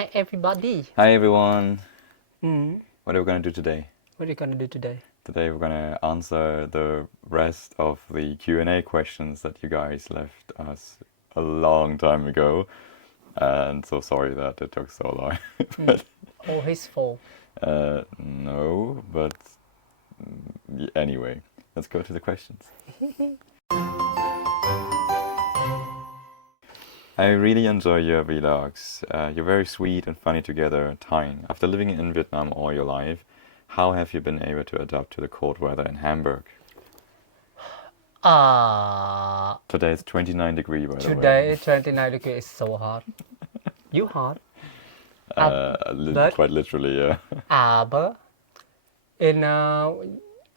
Hi everybody. Hi everyone. Mm. What are we gonna do today? What are you gonna do today? Today we're gonna answer the rest of the Q&A questions that you guys left us a long time ago. And so sorry that it took so long. But All his fault. no, but anyway, let's go to the questions. I really enjoy your vlogs. You're very sweet and funny together. Tying. After living in Vietnam all your life, how have you been able to adapt to the cold weather in Hamburg? Today it's 29 degree, by the way. Today 29 degrees is so hot. You hot? But Quite literally, yeah. but in I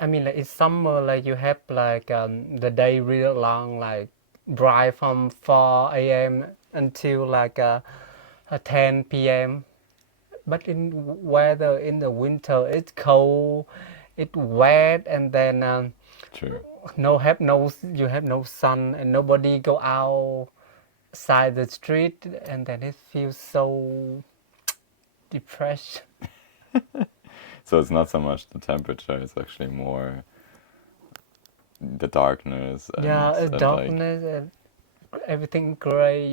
mean like in summer like you have like the day really long like bright from 4 a.m. until like 10 p.m. But in weather in the winter it's cold, it's wet, and then True. you have no sun and nobody go outside the street, and then it feels so depressed. So it's not so much the temperature, it's actually more the darkness Yeah, and like, darkness and everything gray,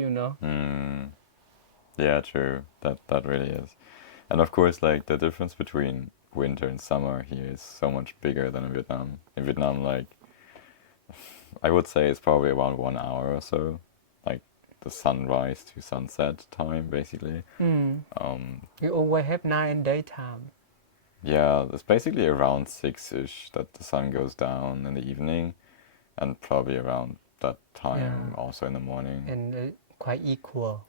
yeah, true. That really is. And of course, like the difference between winter and summer here is so much bigger than in Vietnam. In Vietnam, like I would say it's probably around 1 hour or so, like the sunrise to sunset time, basically. You always have night and daytime. Yeah, it's basically around 6-ish that the sun goes down in the evening, and probably around that time Yeah, also in the morning. and quite equal.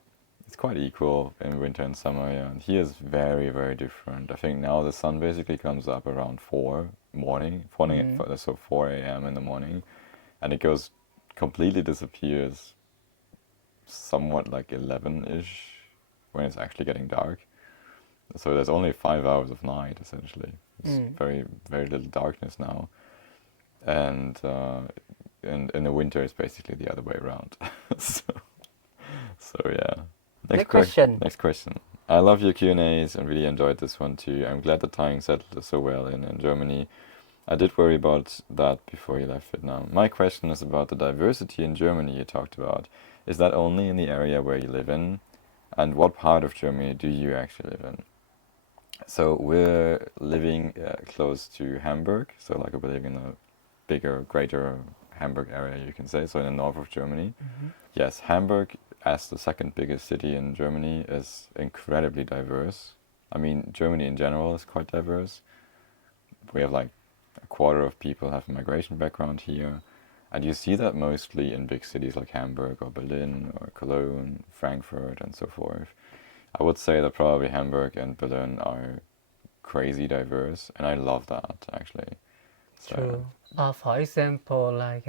It's quite equal in winter and summer, yeah. And here is very, very different. I think now the sun basically comes up around 4 a.m. in the morning, and it goes completely disappears somewhat like 11-ish when it's actually getting dark. So there's only 5 hours of night essentially. It's very, very little darkness now, and in the winter it's basically the other way around. so, so yeah. Next question. Next question. I love your Q&As and really enjoyed this one too. I'm glad the tying settled so well in Germany. I did worry about that before you left Vietnam. My question is about the diversity in Germany you talked about. Is that only in the area where you live in? And what part of Germany do you actually live in? So we're living close to Hamburg, so like we're living in a bigger, greater Hamburg area, you can say, so in the north of Germany. Yes, Hamburg, as the second biggest city in Germany, is incredibly diverse. I mean, Germany in general is quite diverse. We have like a quarter of people have a migration background here, and you see that mostly in big cities like Hamburg or Berlin or Cologne, Frankfurt, and so forth. I would say that probably Hamburg and Berlin are crazy diverse, and I love that actually. So, True. For example, like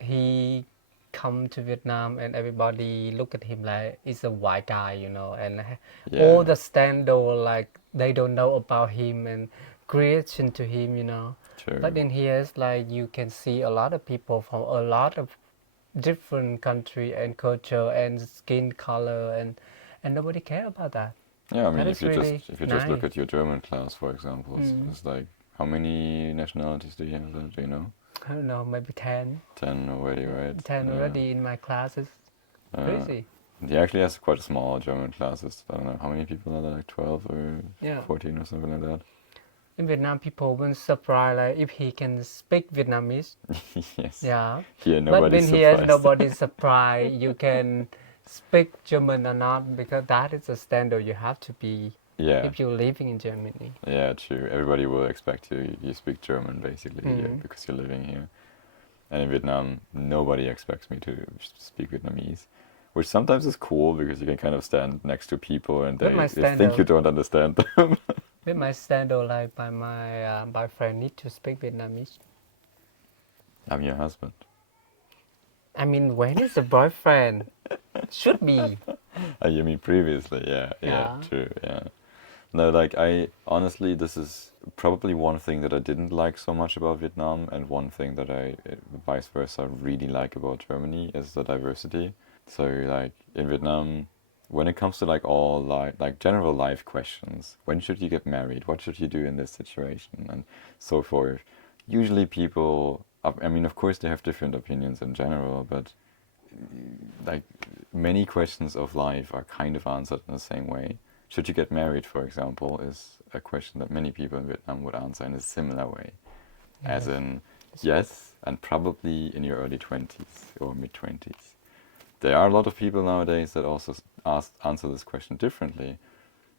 he come to Vietnam and everybody look at him like he's a white guy, and all yeah, the scandal like they don't know about him and creation to him, But true. in here, it's like you can see a lot of people from a lot of different country and culture and skin color, and nobody care about that. Yeah, I mean, That is really if you just look nice. at your German class, for example, it's like how many nationalities do you have there? Do you know? I don't know, maybe 10. 10 already, right? 10 already in my classes. Uh, Crazy. he actually has quite a small German classes. I don't know how many people are there, like 12 or Yeah. 14 or something like In Vietnam, people will surprise like if he can speak Vietnamese. that. Yes. Yeah. Here, But nobody's when he has surprised. nobody's surprised, you can speak German or not, because that is the standard you have to be Yeah, if you're living in Germany. yeah, true. Everybody will expect you speak German basically here because you're living here. And in Vietnam, nobody expects me to speak Vietnamese, which sometimes is cool because you can kind of stand next to people and With my they think you standard, don't understand them. with my standard, like by my boyfriend need to speak Vietnamese. I'm your husband. I mean, when is a boyfriend? Should be. You mean previously? Yeah, yeah, Yeah. true, yeah. No, like I honestly, this is probably one thing that I didn't like so much about Vietnam, and one thing that I, vice versa, really like about Germany is the diversity. So, like in Vietnam, when it comes to like all like general life questions, when should you get married? What should you do in this situation? And so forth. Usually people, I mean, of course they have different opinions in general, but like many questions of life are kind of answered in the same way. Should you get married, for example, is a question that many people in Vietnam would answer in a similar way, as Yes. in yes, and probably in your early 20s or mid 20s. There are a lot of people nowadays that also answer this question differently,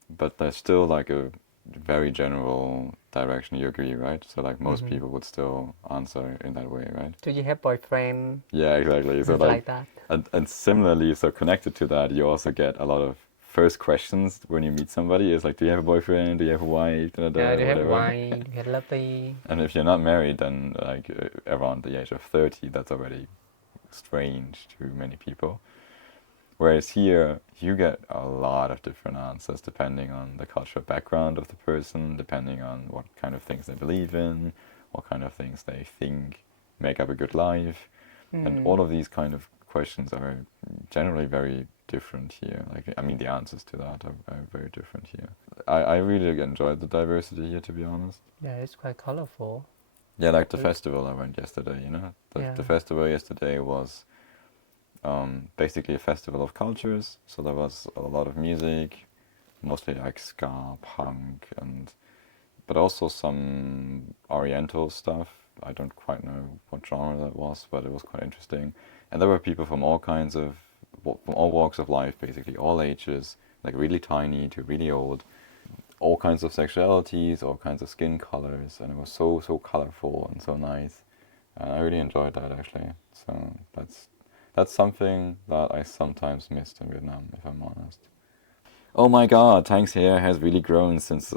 but there's still like a very general direction. You agree, right? So like most Mm-hmm. people would still answer in that way, right? Do you have boyfriend? Yeah, exactly. So Just like that. and similarly, so connected to that, you also get a lot of first questions when you meet somebody. Is like, do you have a boyfriend? Do you have a wife? Da, da, Yeah, da, do you have whatever. wine? Do you have lovely? And if you're not married, then like around the age of 30, that's already strange to many people. Whereas here, you get a lot of different answers depending on the cultural background of the person, depending on what kind of things they believe in, what kind of things they think make up a good life. And Hmm. all of these kind of questions are generally very different here. Like, I mean, the answers to that are very different here. I really enjoyed the diversity here, to be honest. Yeah, it's quite colorful. Yeah, like the It- festival I went yesterday, you know? Yeah. The festival yesterday was basically a festival of cultures. So there was a lot of music, mostly like ska, punk, but also some Oriental stuff. I don't quite know what genre that was, but it was quite interesting. And there were people from from all walks of life, basically all ages, like really tiny to really old, all kinds of sexualities, all kinds of skin colors, and it was so colorful and so nice. And I really enjoyed that actually. So that's something that I sometimes missed in Vietnam, if I'm honest. Oh my God, Tang's hair has really grown since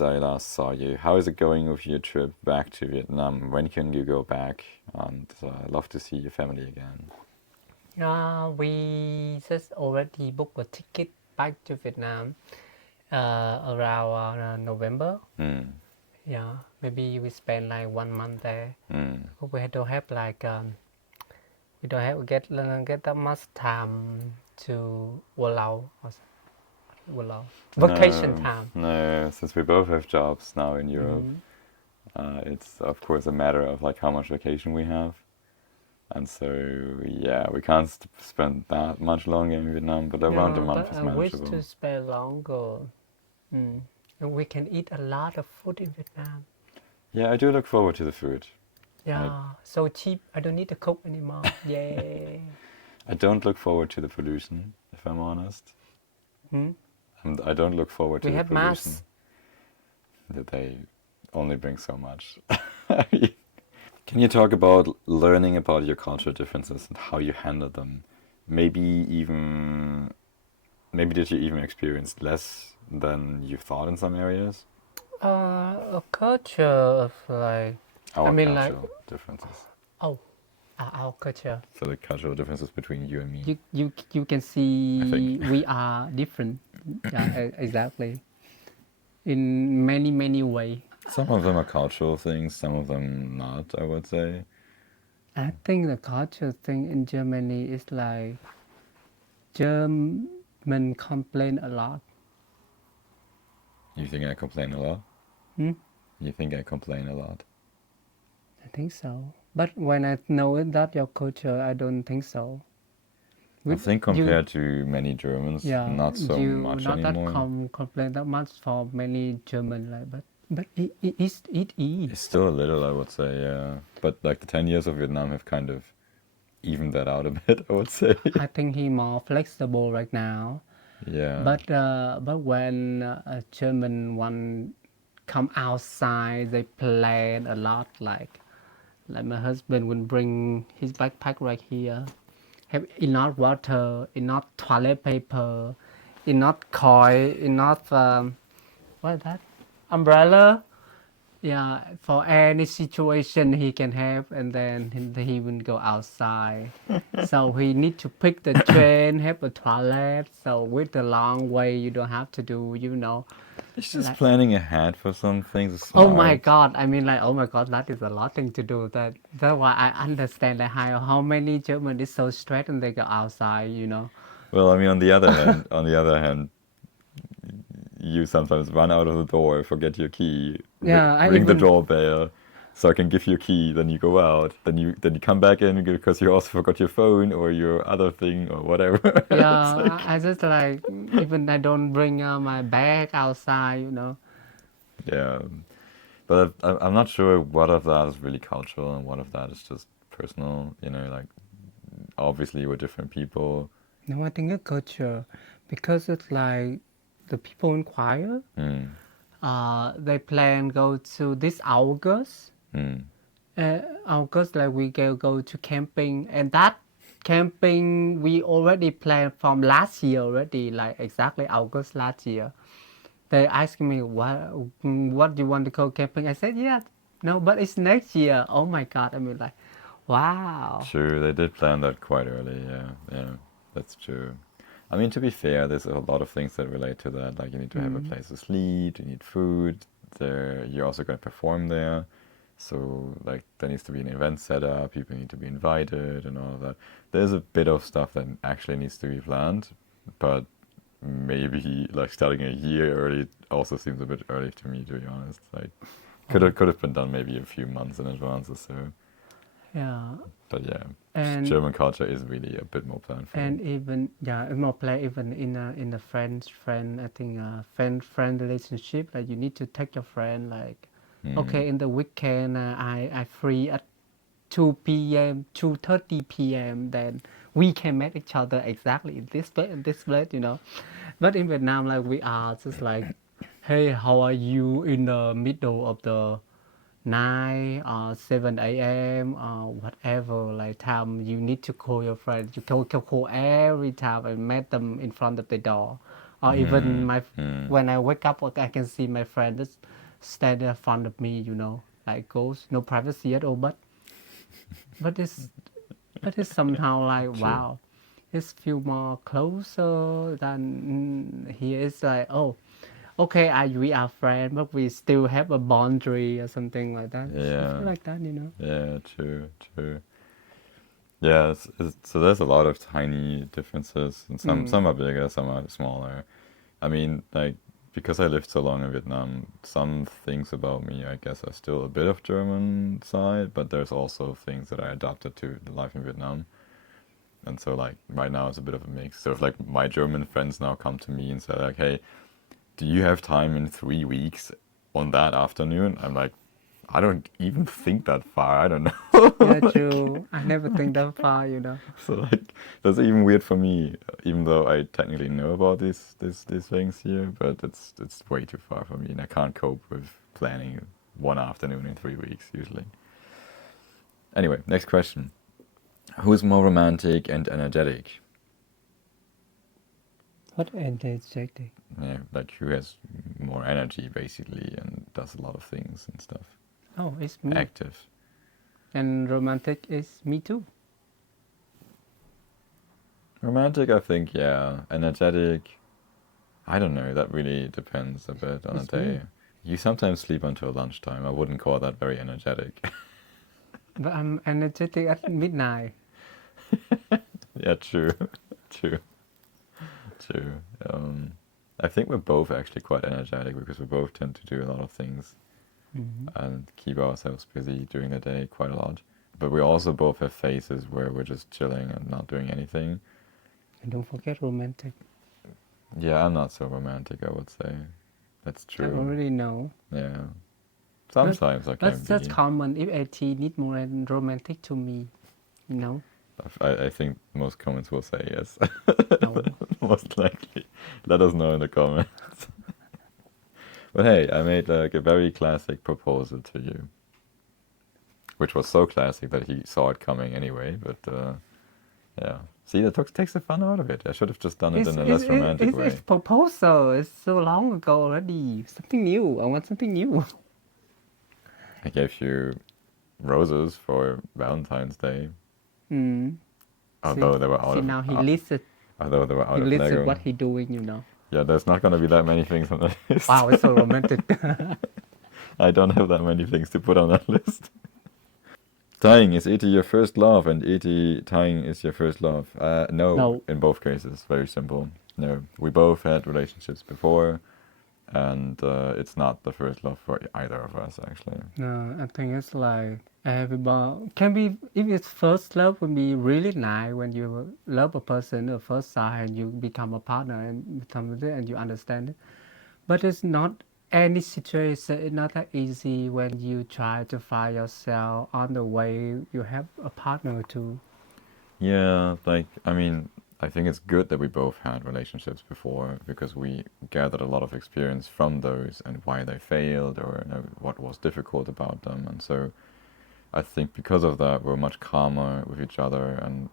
I last saw you. How is it going with your trip back to Vietnam? When can you go back? And I'd love to see your family again. We just already booked a ticket back to Vietnam around November. Mm, Yeah, maybe we spend like 1 month there. mm. We don't have like we don't have get that much time to walao vacation No, time. no, since we both have jobs now in Europe, Mm-hmm. it's of course a matter of like how much vacation we have. And so, yeah, we can't spend that much longer in Vietnam, but around a Yeah, month but is I wish to manageable. spend longer. Mm. And we can eat a lot of food in Vietnam. Yeah, I do look forward to the food. I, Yeah, so cheap. I don't need to cook anymore. Yay. I don't look forward to the pollution, if I'm honest. Hmm? And I don't look forward to We the have pollution mass. that they only bring so much. Can you talk about learning about your cultural differences and how you handle them? Maybe even, maybe did you even experience less than you thought in some areas? A culture of like, I Our mean like, cultural differences. oh, our culture. So the cultural differences between you and me, You can I think. see we are different. Yeah, exactly. In many way. Some of them are cultural things, some of them not, I would say. I think the culture thing in Germany is like German complain a lot. You think I complain a lot? Hmm? You think I complain a lot? I think so. But when I know that your culture, I don't think so. I With think you, compared to many Germans, yeah, not so you much not that anymore. complain that much for many German, like, but it It's is. still a little, I would say, yeah. But like the 10 years of Vietnam have kind of evened that out a bit, I would say. I think he more flexible right now. Yeah. But when a German one come outside, they plan a lot. Like my husband would bring his backpack right here, have enough water, enough toilet paper, enough coin, enough what is that? Umbrella. Yeah, for any situation he can have, and then he will go outside. So he need to pick the train, have a toilet. So with the long way, you don't have to do, It's just like, planning ahead for some things is oh my smart. God. I mean, like, oh my God, that is a lot thing to do. That's why I understand like how many Germans is so stressed and they go outside. Well, I mean, on the other hand, you sometimes run out of the door, forget your key, Yeah, I ring the even doorbell, so I can give you a key. Then you go out. Then you come back in because you also forgot your phone or your other thing or whatever. It's yeah, like I just like even I don't bring my bag outside, yeah, but I'm not sure what of that is really cultural and what of that is just personal. Like obviously we're different people. No, I think a culture because it's like the people in choir, Mm, they plan go to this August. mm, August like we go to camping, and that camping we already planned from last year already, like exactly August last year. They asked me what do you want to go camping? I said yeah, no, but it's next year. Oh my god! I mean like, wow. true, they did plan that quite early. Yeah, yeah, that's true. I mean, to be fair, there's a lot of things that relate to that. Like you need to have a Mm. place to sleep, you need food. You're also going to perform there, so like there needs to be an event set up. People need to be invited and all of that. There's a bit of stuff that actually needs to be planned, but maybe like starting a year early also seems a bit early to me, to be honest. Like Oh, could have been done maybe a few months in advance or so. yeah, But yeah, and German culture is really a bit more planful. and even yeah, more play even in a friend I think friend relationship like you need to take your friend like Mm. okay in the weekend I free at 2 p.m. 2:30 p.m. then we can meet each other exactly in this place but in Vietnam like we are just like hey how are you in the middle of the 9 or 7 a.m. or whatever like time you need to call your friend you call every time I met them in front of the door or even Mm. my Mm. when I wake up I can see my friend just stand in front of me like ghost no privacy at all but it's but it's somehow like True. wow it's feel more closer than here it's like oh okay we are friends but we still have a boundary or something like that I Yeah. feel like that. Yeah. True. True. Yeah. So there's a lot of tiny differences, and Mm. some are bigger, some are smaller. I mean, like because I lived so long in Vietnam, some things about me, I guess, are still a bit of German side, but there's also things that I adapted to the life in Vietnam. And so like right now it's a bit of a mix. So if like my German friends now come to me and say like, "Hey, do you have time in 3 weeks on that afternoon?" I'm like, I don't even think that far. I don't Yeah, know. like, true. I never think that far. so like that's even weird for me, even though I technically know about these things here, but it's way too far for me, and I can't cope with planning one afternoon in 3 weeks usually. Anyway, next question: who's more romantic and energetic? What energetic? Yeah, like who has more energy basically and does a lot of things and stuff. Oh, it's me. Active. And romantic is me too. Romantic, I think, yeah. Energetic, I don't know. That really depends a bit on a It's me. day. You sometimes sleep until lunchtime. I wouldn't call that very energetic. But I'm energetic at midnight. Yeah, true. True. True. I think we're both actually quite energetic because we both tend to do a lot of things Hmm. and keep ourselves busy during the day quite a lot. But we also both have phases where we're just chilling and not doing anything. And don't forget romantic. Yeah, I'm not so romantic, I would say. That's I true. already know. Yeah. But Sometimes I can that's be. common if AT need more romantic to me, you know? I think most comments will say yes. No. Most likely. Let us know in the comments. But hey, I made like a very classic proposal to you, which was so classic that he saw it coming anyway. But yeah, see, takes the fun out of it. I should have just done it in a less romantic It's way. proposal. It's so long ago already. Something new. I want something new. I gave you roses for Valentine's Day, Mm. See, although they were out see of now he listed. although they were He out of listed Lego. what he doing. Yeah, there's not gonna be that many things on the list. Wow, it's so romantic. I don't have that many things to put on that list. Tying, is Iti your first love? And Iti, tying is your first love? No, No. in both cases. Very simple. No. We both had relationships before, and it's not the first love for either of us, actually. No, I think it's like everybody can be. If it's first love, would be really nice when you love a person at first sight and you become a partner and become with it and you understand it. But it's not any situation. It's not that easy when you try to find yourself on the way. You have a partner too. Yeah, like, I mean, I think it's good that we both had relationships before because we gathered a lot of experience from those and why they failed or what was difficult about them. And so I think because of that, we're much calmer with each other and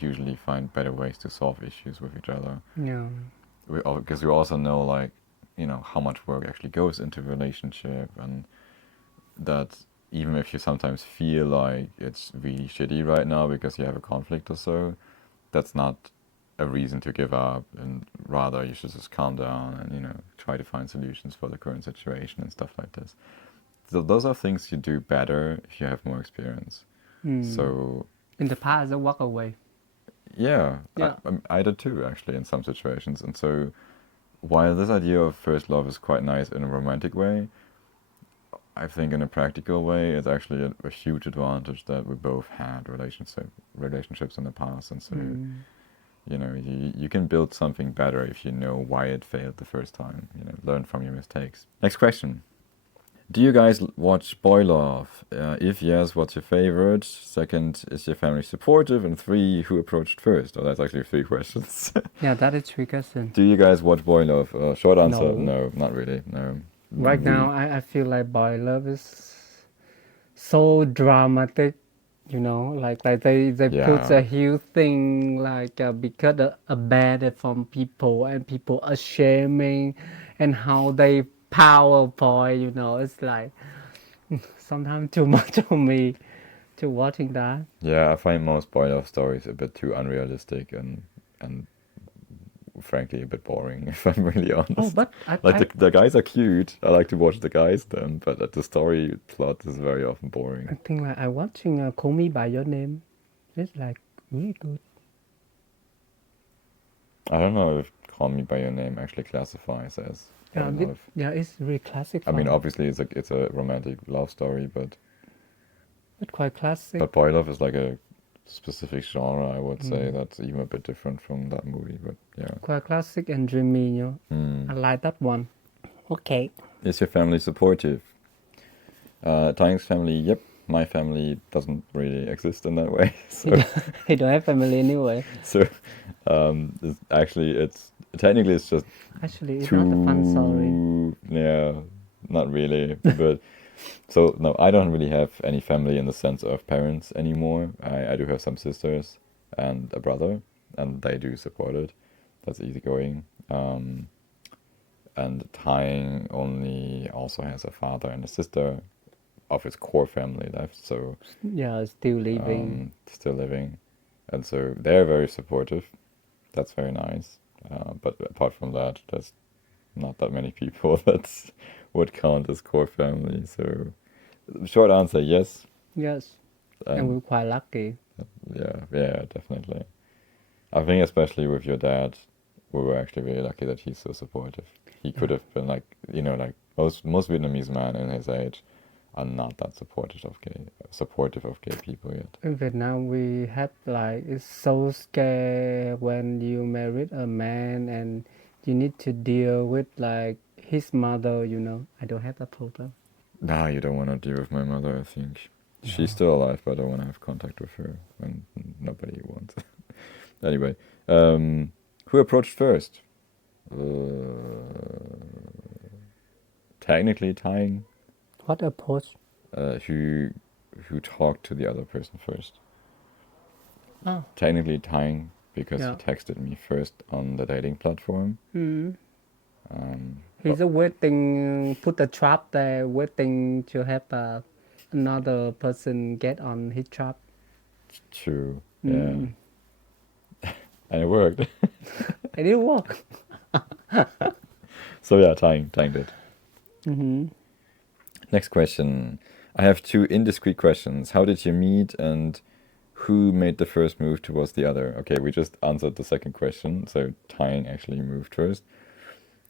usually find better ways to solve issues with each other. Yeah. Because we also know, like, how much work actually goes into a relationship, and that even if you sometimes feel like it's really shitty right now because you have a conflict or so, that's not a reason to give up, and rather you should just calm down and try to find solutions for the current situation and stuff like this. So those are things you do better if you have more experience. So In the past, I walk away. yeah, Yeah. I did too actually in some situations. And so while this idea of first love is quite nice in a romantic way, I think in a practical way it's actually a huge advantage that we both had relationships in the past. And so you can build something better if you know why it failed the first time. Learn from your mistakes. Next question. Do you guys watch Boy Love? If yes, what's your favorite? Second, is your family supportive? And three, who approached first? Oh, that's actually three questions. Yeah, that is trick question. Do you guys watch Boy Love? Short answer, No. no, not really. No. Right now, I feel like boy love is so dramatic, like they put Yeah. a huge thing like because a bad from people and people are shaming and how they PowerPoint, it's like sometimes too much for me to watching that. Yeah, I find most Boy Love stories a bit too unrealistic and frankly a bit boring, if I'm really Oh, honest. but Like the guys are cute. I like to watch the guys then, but the story plot is very often boring. I think like I watching Call Me by Your Name. It's like really good. I don't know if Call Me by Your Name actually classifies as Boy Love. Yeah, it's really classic. I mean, obviously it's a romantic love story, but quite classic. Boy Love is like a specific genre, I would say, that's even a bit different from that movie. But yeah, Quite classic and dreamy. I like that one. Okay. is your family supportive? Tang's family, yep. My family doesn't really exist in that way. So, He don't have family anyway. so it's technically it's just Actually, it's not a fun story. Yeah, not really. But so no, I don't really have any family in the sense of parents anymore. I do have some sisters and a brother, and they do support it. That's easygoing. And Tying only also has a father and a sister of his core family left, so Yeah, still living. still living, and so they're very supportive. That's very nice. But apart from that, there's not that many people that would count as core family. So, short answer, yes. Yes, and we're quite lucky. Yeah, definitely. I think especially with your dad, we were actually really lucky that he's so supportive. He could have been like, like most Vietnamese men in his age are not that supportive of gay people yet. In Vietnam, we have like it's so scary when you married a man and you need to deal with like his mother. I don't have that problem. Nah, you don't want to deal with my mother, I think. She's still alive, but I don't want to have contact with her when nobody wants. Anyway, who approached first? Technically, Tying. What approach? Who talked to the other person first? Oh. Technically, Tying because Yeah. he texted me first on the dating platform. He's waiting, put a trap there, waiting to have another person get on his trap. True. Yeah. And it worked. It didn't work. So yeah, Tying did. Next question. I have two indiscreet questions. How did you meet, and who made the first move towards the other? Okay, we just answered the second question, so Tying actually moved first.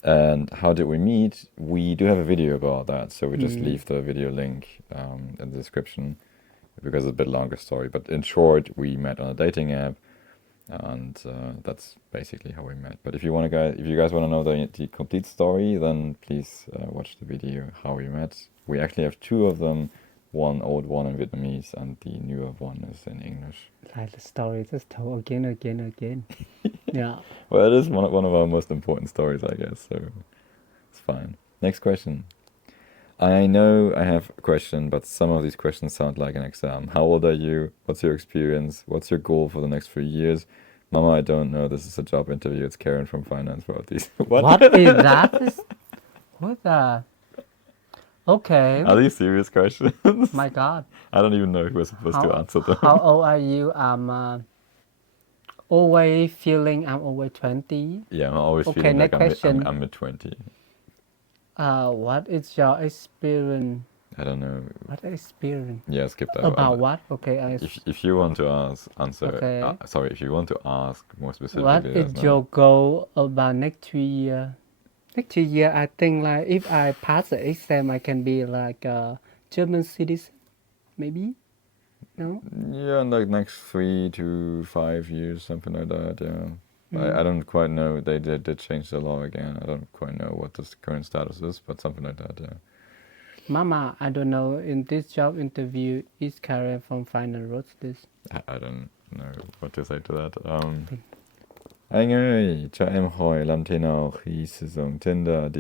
And how did we meet? We do have a video about that, so we just leave the video link in the description because it's a bit longer story. But in short, we met on a dating app, and that's basically how we met. But if you guys want to know the complete story, then please watch the video how we met. We actually have two of them. One old one in Vietnamese, and the newer one is in English. Like the story just told again. Yeah. Well, it is one of our most important stories, I guess, so it's fine. Next question. I know I have a question, but some of these questions sound like an exam. How old are you? What's your experience? What's your goal for the next 3 years? Mama, I don't know. This is a job interview. It's Karen from finance world. What is that? What the? Okay. Are these serious questions? My God. I don't even know if we're supposed to answer them. How old are you? I'm always feeling I'm over 20. Yeah, I'm always Okay, feeling like next question. I'm mid-20. What is your experience? I don't know. What experience? Yeah, skip that. About what? Okay, If you want to answer, Okay. sorry, if you want to ask more specifically, what is your goal about next 3 years? Next 3 years, I think like if I pass the exam, I can be like a German citizen, maybe. No. Yeah, like next 3 to 5 years, something like that. Yeah, I don't quite know. They did change the law again. I don't quite know what the current status is, but something like that. Yeah. Mama, I don't know. In this job interview, is Karen from Finance wrote this? I don't know what to say to that. Anh ơi, cho em hỏi làm thế nào khi sử dụng Tinder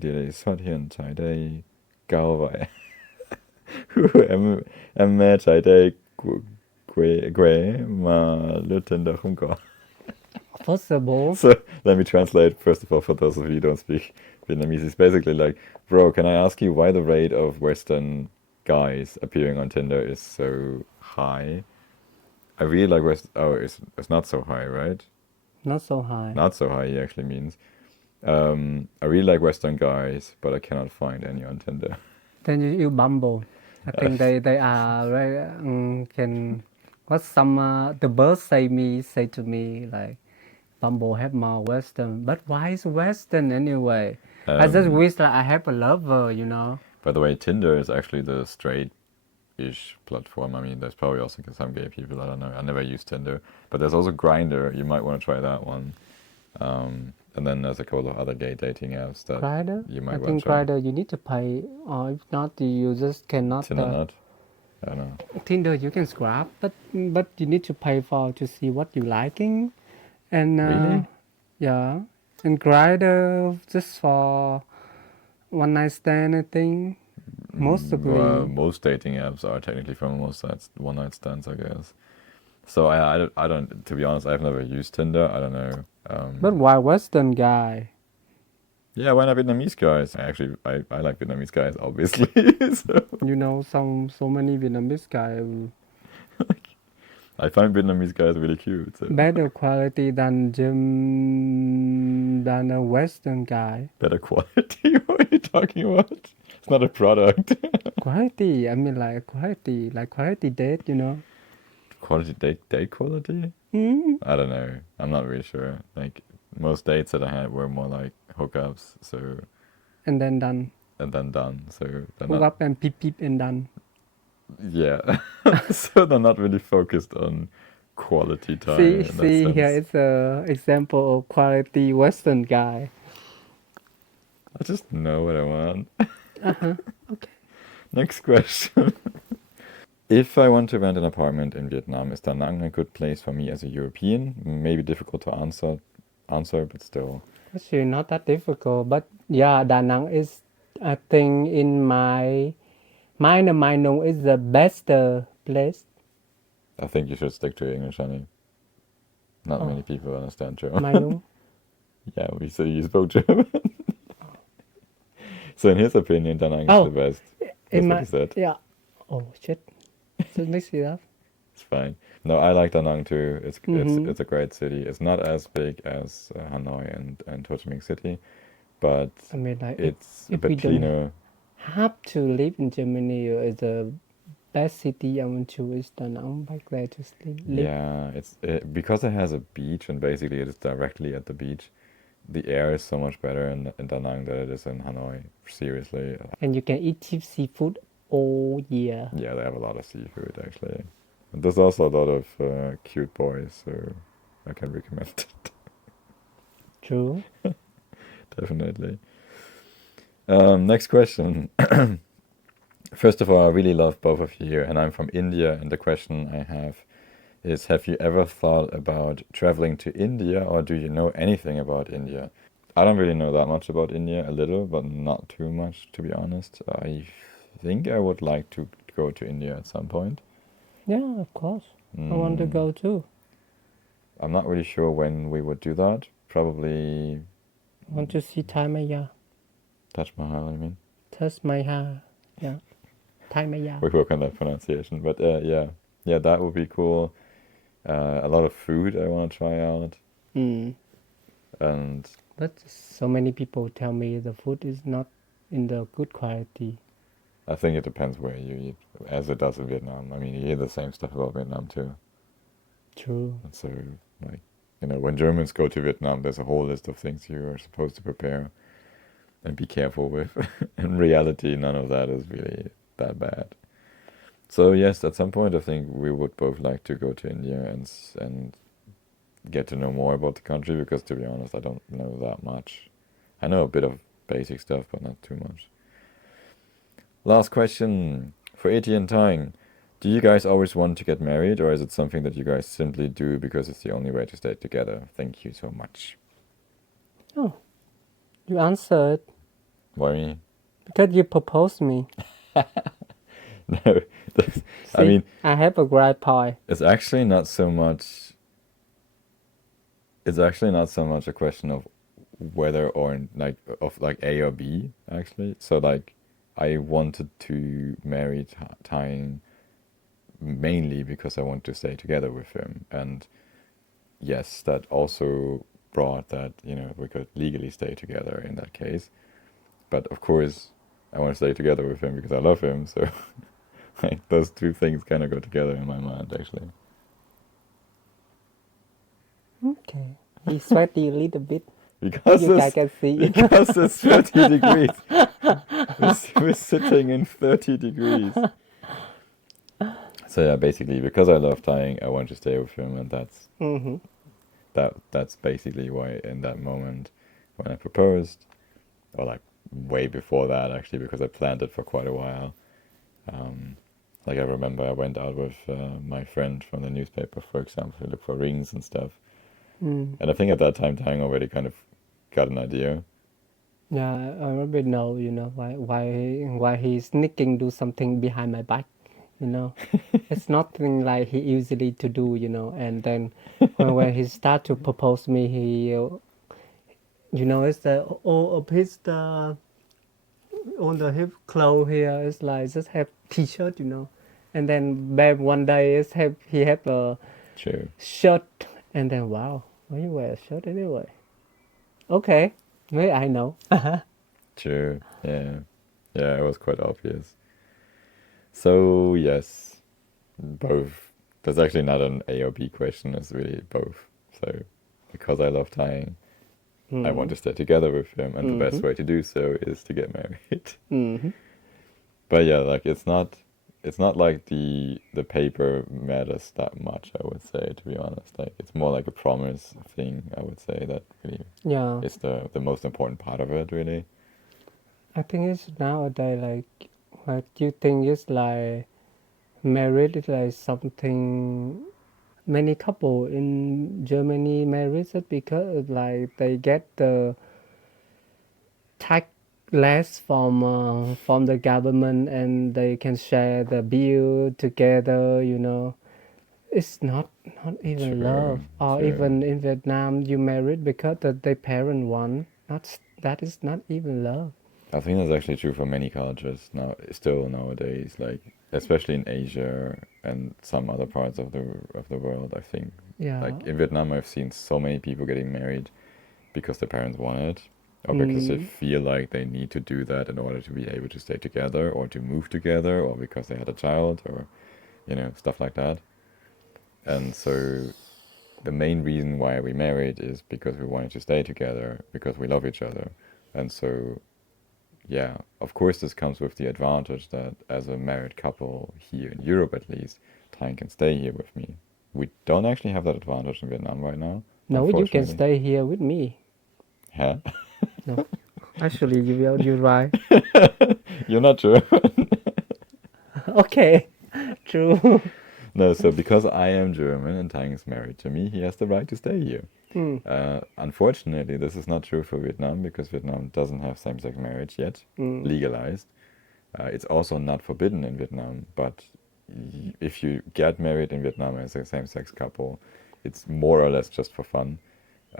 để xuất hiện trái đây cao vậy? em mê trái đây quê mà lướt Tinder không có. Possible. So let me translate first of all for those of you who don't speak Vietnamese. It's basically like, bro, can I ask you why the rate of Western guys appearing on Tinder is so high? I really like it's not so high, right? Not so high. Not so high, he actually means. I really like Western guys, but I cannot find any on Tinder. Then you use Bumble. I think they are very can. What some the birds say to me like Bumble have more Western, but why is Western anyway? I just wish that I have a lover, you know. By the way, Tinder is actually the straight-ish platform. I mean, there's probably also some gay people. I don't know. I never used Tinder, but there's also Grindr. You might want to try that one. And then there's a couple of other gay dating apps that Grindr? you might I want think to try. Grindr you need to pay, or if not, you just cannot. Tinder not? I don't know. Tinder you can scrap, but you need to pay for to see what you liking, and Really? yeah, and Grindr just for one night stand. I think mostly. Most dating apps are technically from one night stands, I guess. So I don't. To be honest, I've never used Tinder. I don't know. But why Western guy? Yeah, why not Vietnamese guys? I like Vietnamese guys, obviously. So You know, so many Vietnamese guys I find Vietnamese guys really cute. So. better quality than than a Western guy. Better quality? What are you talking about? It's not a product. Quality, I mean like quality date, you know. Quality date quality? I don't know. I'm not really sure. Like most dates that I had were more like hookups. So And then done. and then done. So they're Hook not. up and peep and done. Yeah. So they're not really focused on quality time. See, in that see, here sense. is a example of quality Western guy. I just know what I want. Okay. Next question. If I want to rent an apartment in Vietnam, is Da Nang a good place for me as a European? Maybe difficult to answer, but still. Actually, not that difficult, but yeah, Da Nang is, I think, in my mind, my know is the best place. I think you should stick to English, honey. Not many people understand German. My know. Yeah, we say you spoke German. So in his opinion, Da Nang is the best. That's In what my he said. yeah. Oh shit. So mix it up. It's fine. No, I like Da Nang too. It's a great city. It's not as big as Hanoi and Ho Chi Minh City, but I mean, like it's a if we bit don't- cleaner. have to live in Germany. The best city I want to is Da Nang, back there to live. Yeah, because it has a beach and basically it is directly at the beach. The air is so much better in Da Nang than it is in Hanoi. Seriously. And you can eat cheap seafood all year. Yeah, they have a lot of seafood actually. And there's also a lot of cute boys, so I can recommend it. True. Definitely. Next question. First of all, I really love both of you here, and I'm from India, and the question I have is, have you ever thought about traveling to India, or do you know anything about India? I don't really know that much about India, a little, but not too much, to be honest. I think I would like to go to India at some point. Yeah, of course. I want to go too. I'm not really sure when we would do that. Probably I want to see Thai Maya. Taj Mahal, I mean. Taj Mahal. Yeah. Thai Maya. We work on that pronunciation. But yeah, that would be cool. A lot of food I want to try out. And But so many people tell me the food is not in the good quality. I think it depends where you eat, as it does in Vietnam. I mean, you hear the same stuff about Vietnam too. True. And so, like, when Germans go to Vietnam, there's a whole list of things you are supposed to prepare and be careful with. In reality, none of that is really that bad. So yes, at some point, I think we would both like to go to India and get to know more about the country, because to be honest, I don't know that much. I know a bit of basic stuff, but not too much. Last question for Eti and Tang. Do you guys always want to get married, or is it something that you guys simply do because it's the only way to stay together? Thank you so much. Oh, you answered Why me? because you proposed me. No, See, I mean, I have a great point. it's actually not so much. It's actually not so much a question of whether or like A or B actually. So like, I wanted to marry Tang mainly because I want to stay together with him, and yes, that also brought that we could legally stay together in that case. But of course, I want to stay together with him because I love him. So like, those two things kind of go together in my mind actually. Okay. He's sweaty a little bit. Because You guys can see. because it's 30 degrees. We're sitting in 30 degrees. So yeah, basically, because I love tying, I want to stay with him, and that's basically why in that moment when I proposed, or like way before that actually, because I planned it for quite a while. Like I remember I went out with my friend from the newspaper, for example, to look for rings and stuff. And I think at that time, Tang already kind of got an idea. Yeah, I already know, why he's sneaking do something behind my back, It's nothing like he usually to do, And then when he start to propose me, he, it's the all of his on the hip clothes here. It's like just have t-shirt, And then babe one day he have a True. shirt, and then wow, why you wear a shirt anyway? Okay, maybe I know. True. Yeah. Yeah, it was quite obvious. So yes, both. That's actually not an A or B question. It's really both. So because I love tying, I want to stay together with him, and the best way to do so is to get married. But yeah, like it's not like the paper matters that much, I would say, to be honest. Like it's more like a promise thing, I would say, that really Yeah, is the most important part of it, really. I think it's nowadays like what you think is like marriage is like something many couple in Germany married just because like they get the tax less from the government, and they can share the bill together. It's not even True, love, or true. even in Vietnam you married because the parent want. Not that is not even love. I think that's actually true for many cultures now, still nowadays, like especially in Asia and some other parts of the world, I think. Yeah. Like in Vietnam, I've seen so many people getting married because their parents want it. or because they feel like they need to do that in order to be able to stay together or to move together, or because they had a child, or stuff like that. And so the main reason why we married is because we wanted to stay together, because we love each other. And so, yeah, of course, this comes with the advantage that as a married couple here in Europe, at least, Tyne can stay here with me. We don't actually have that advantage in Vietnam right now, No, you can unfortunately. stay here with me. Huh? No, actually, you're right. You're not sure. Okay, true. No, so because I am German and Tang is married to me, he has the right to stay here. Unfortunately, this is not true for Vietnam because Vietnam doesn't have same-sex marriage yet legalized. It's also not forbidden in Vietnam, but if you get married in Vietnam as a same-sex couple, it's more or less just for fun. It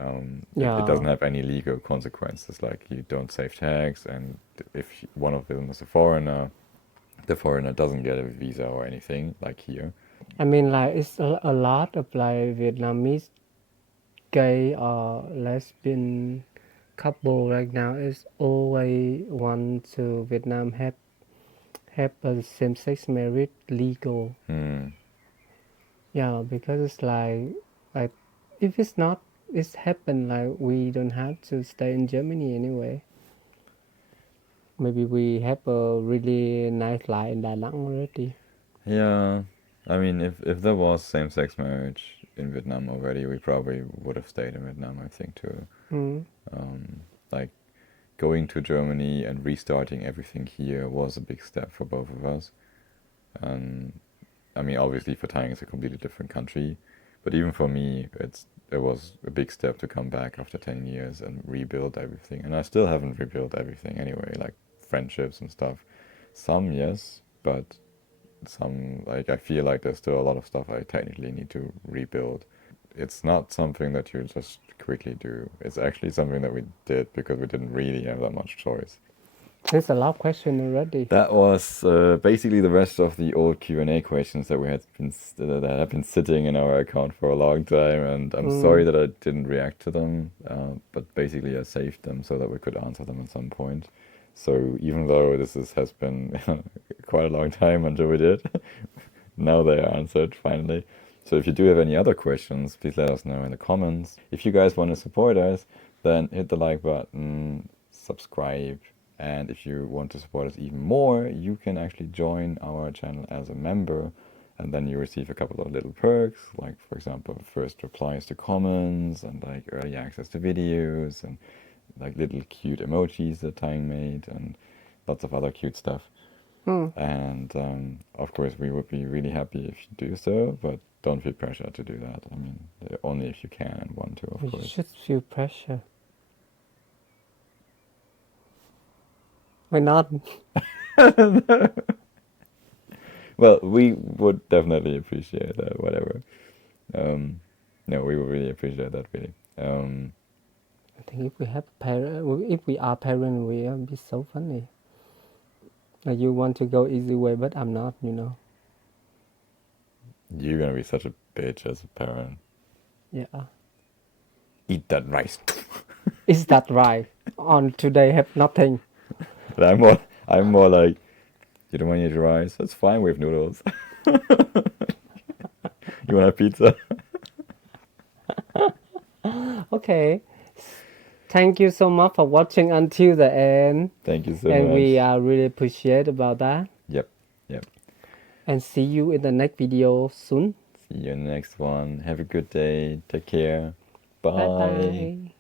doesn't Yeah, have any legal consequences, like you don't save tax, and if one of them is a foreigner, the foreigner doesn't get a visa or anything like here. I mean, like it's a lot of like Vietnamese gay or lesbian couple right now is always want to Vietnam have a same-sex marriage legal. Yeah, because it's like if it's not, it's happened like we don't have to stay in Germany anyway. Maybe we have a really nice life in Da Nang already. Yeah, I mean, if there was same-sex marriage in Vietnam already, we probably would have stayed in Vietnam, I think, too. Like, going to Germany and restarting everything here was a big step for both of us. And I mean, obviously for Thailand it's a completely different country, but even for me, it was a big step to come back after 10 years and rebuild everything. And I still haven't rebuilt everything anyway, like friendships and stuff. Some, yes, but some, like, I feel like there's still a lot of stuff I technically need to rebuild. It's not something that you just quickly do. It's actually something that we did because we didn't really have that much choice. There's a lot of question already. That was basically the rest of the old Q&A questions that we had been that have been sitting in our account for a long time, and I'm sorry that I didn't react to them, but basically I saved them so that we could answer them at some point. So even though has been quite a long time until we did, now they are answered finally. So if you do have any other questions, please let us know in the comments. If you guys want to support us, then hit the like button, subscribe, and if you want to support us even more, you can actually join our channel as a member, and then you receive a couple of little perks, like for example, first replies to comments, and like early access to videos, and like little cute emojis that Tang made, and lots of other cute stuff. And of course, we would be really happy if you do so, but don't feel pressure to do that. I mean, only if you can and want to, of You course. should feel pressure. Why not? Well, we would definitely appreciate that, whatever. No, we would really appreciate that, really. I think if we have parent, if we are parent, we will be so funny. Like you want to go easy way, but I'm not. You're gonna be such a bitch as a parent. Yeah. Eat that rice. Is that right? On today have nothing. But I'm more like, you don't want to eat rice? That's fine, we have noodles. You want a pizza? Okay. Thank you so much for watching until the end. Thank you so And much. we really appreciate about that. Yep. And see you in the next video soon. See you in the next one. Have a good day. Take care. Bye Bye. bye.